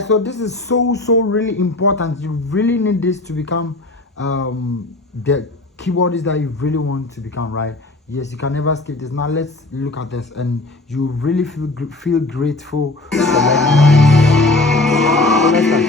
So this is so really important. You really need this to become the keyboardist that you really want to become, right? Yes, you can never skip this. Now let's look at this, and you really feel grateful for learning. So let's start.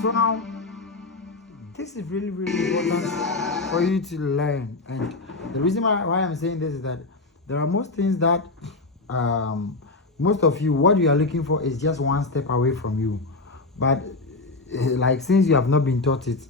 So now, this is really important for you to learn, and the reason why I'm saying this is that there are most things that most of you, what you are looking for is just one step away from you, but like since you have not been taught it,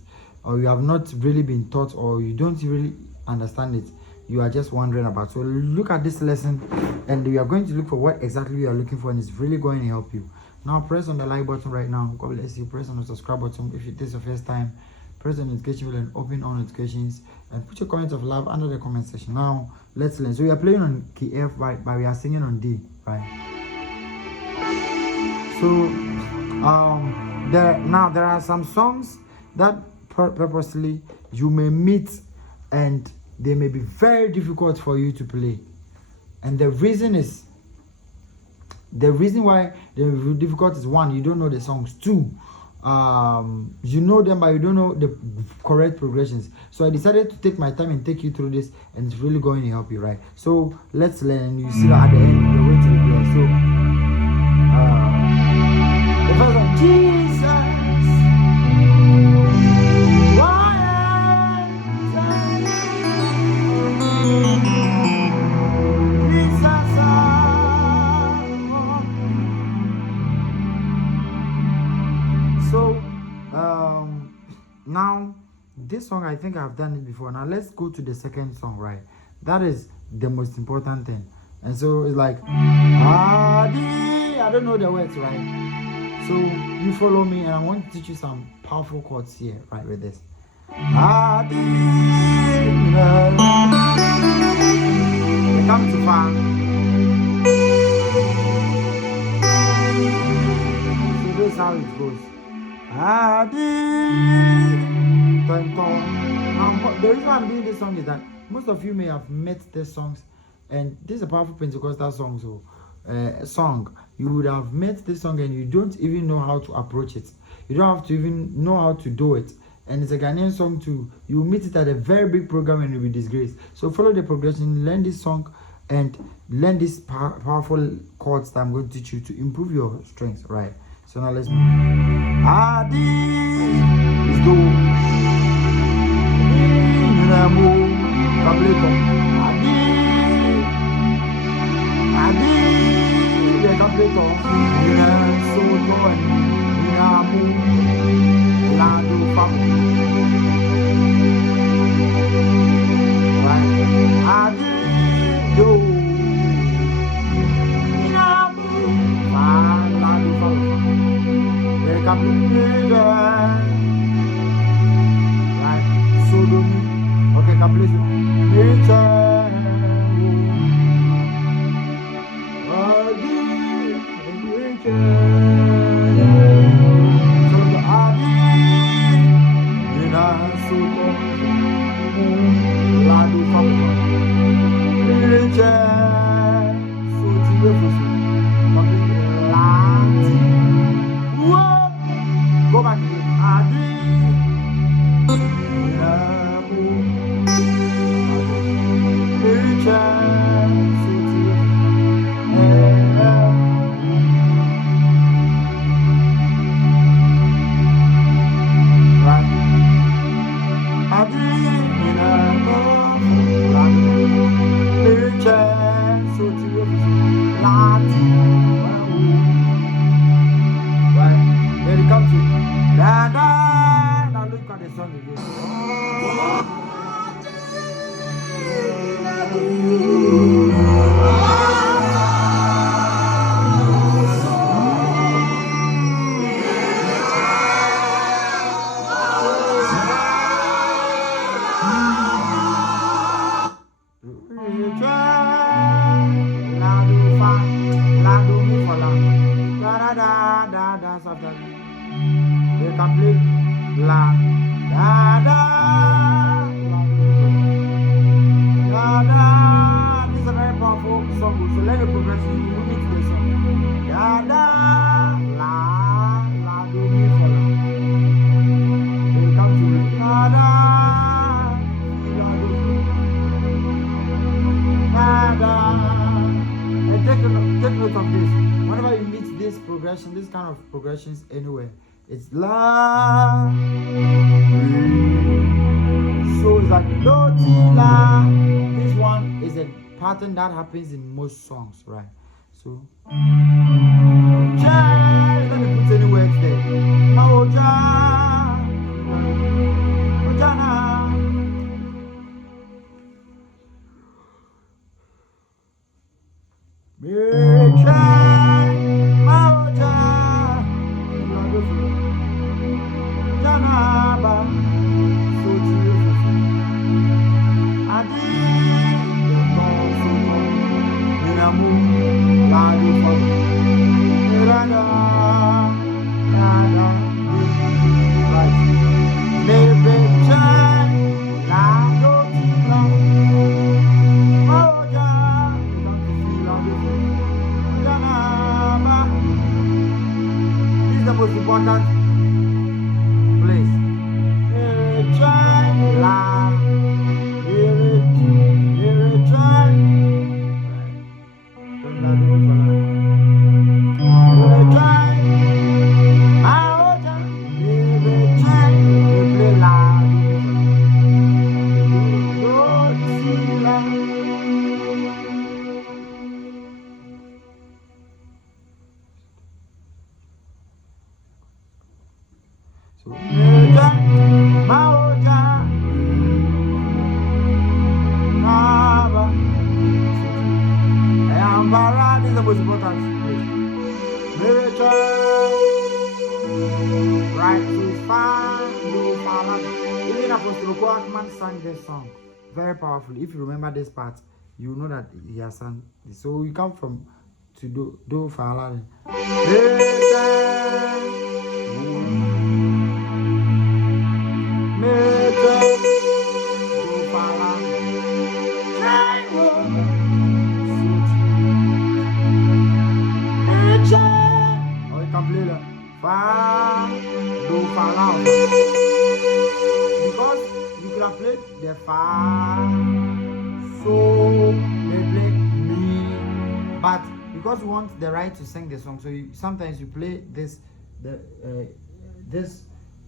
or you have not really been taught, or you don't really understand it, you are just wondering about. So look at this lesson, and we are going to look for what exactly you are looking for, and it's really going to help you. Now press on the like button right now. God bless you. Press on the subscribe button if it is your first time. Press the notification bell and open all notifications, and put your comments of love under the comment section. Now let's learn. So we are playing on key F, right, but we are singing on D, right? So there are some songs that purposely you may meet, and they may be very difficult for you to play, and the reason why they're difficult is, one, you don't know the songs. Two, you know them but you don't know the correct progressions. So I decided to take my time and take you through this, and it's really going to help you, right? So let's learn. You see that at the end you're going to be blessed. So the first one, Jesus, now this song, I think I've done it before. Now let's go to the second song, right? That is the most important thing. And so it's like I don't know the words, right? So you follow me, and I want to teach you some powerful chords here, right, with this. It comes to far. So this is how it goes. Now, the reason I'm doing this song is that most of you may have met these songs, and this is a powerful Pentecostal song. So, you would have met this song, and you don't even know how to approach it. You don't have to even know how to do it. And it's a Ghanaian song too. You meet it at a very big program and you'll be disgraced. So follow the progression, learn this song, and learn these powerful chords that I'm going to teach you to improve your strength, right? So now let's move. Let's go. so ti re la ti wa o. Right? Then it comes to da da. Now look at the song again. They can play la da da la da. This is a very powerful song. So let the progression you look into the song. Da da la do mi fa la. They come to la da la da. And take note of this. Whenever you meet this progression, this kind of progressions anywhere, it's la, re. So it's like do, ti, la. This one is a pattern that happens in most songs, right? So, ja, let me put any words there. Oh, ja, oh, jana. Most important place. Try la, try. So, this is the most important place. Right, so it's far. Even Apostle Kwakman sang this song very powerfully. If you remember this part, you know that he has sung this. So we come from to do fa la. Fa, do, fa, la. Because you could have played the fa, so, they play mi, but because you want the right to sing the song, so sometimes you play this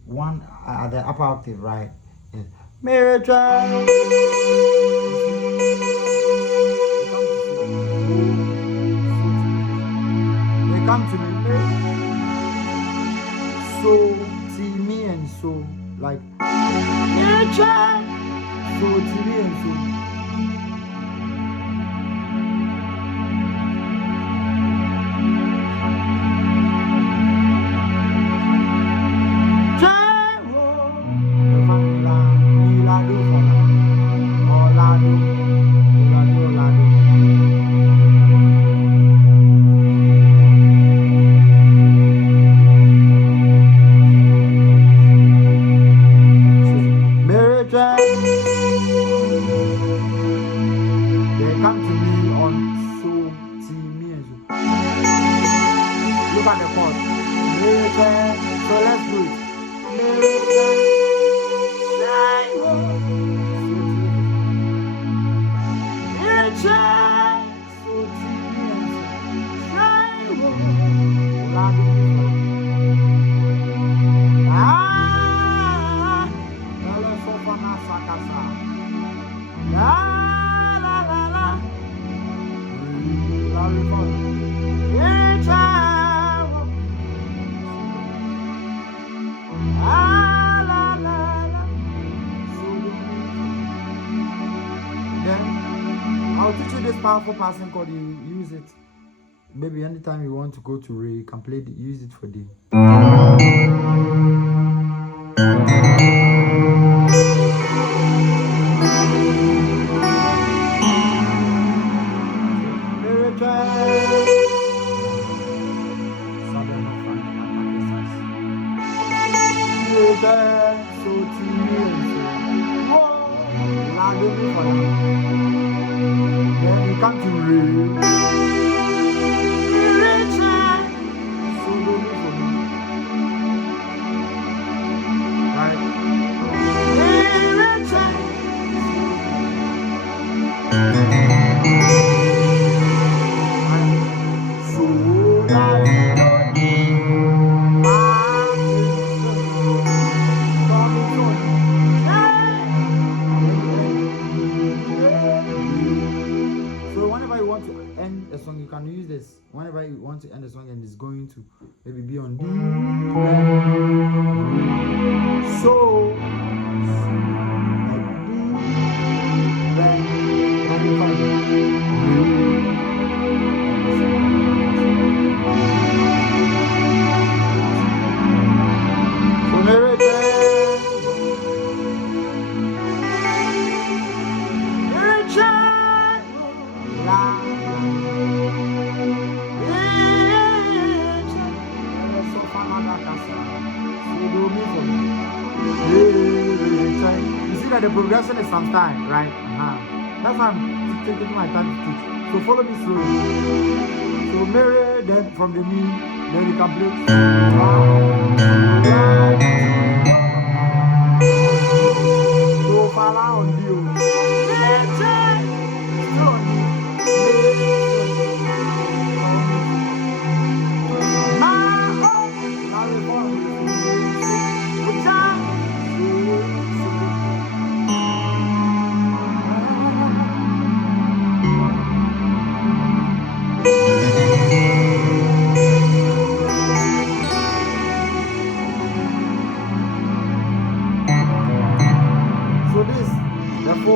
one at the upper octave, right? Yes. Mary child. They come to me. So, see me and so, like, nature. So, see me and so. powerful passing chord, you use it. Maybe anytime you want to go to Re, you can play it, use it for D. Then you come to Re. Song, you can use this whenever you want to end the song and it's going to maybe be on D, so the progression is some time, right? That's why I'm taking my time to teach. So follow me slowly. So Mary, then from the knee, then you can play. So far on you.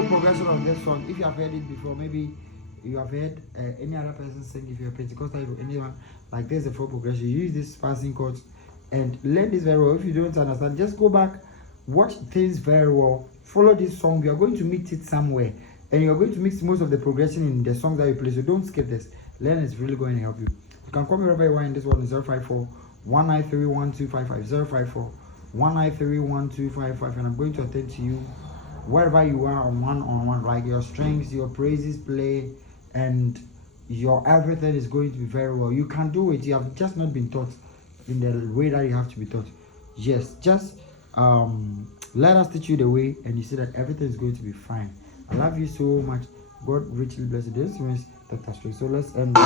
Progression of this song. If you have heard it before, maybe you have heard any other person sing. If you're Pentecostal, anyone like this, a full progression. You use this passing chords and learn this very well. If you don't understand, just go back, watch things very well, follow this song. You are going to meet it somewhere, and you are going to mix most of the progression in the songs that you play. So don't skip this. Learn is really going to help you. You can call me wherever you are in this one. 054 193 1255 054 193 1255, and I'm going to attend to you wherever you are on one, like your strengths, your praises play, and your everything is going to be very well. You can do it. You have just not been taught in the way that you have to be taught. Yes, just let us teach you the way, and you see that everything is going to be fine. I love you so much. God richly bless you. This is Dr. Straight. So let's end.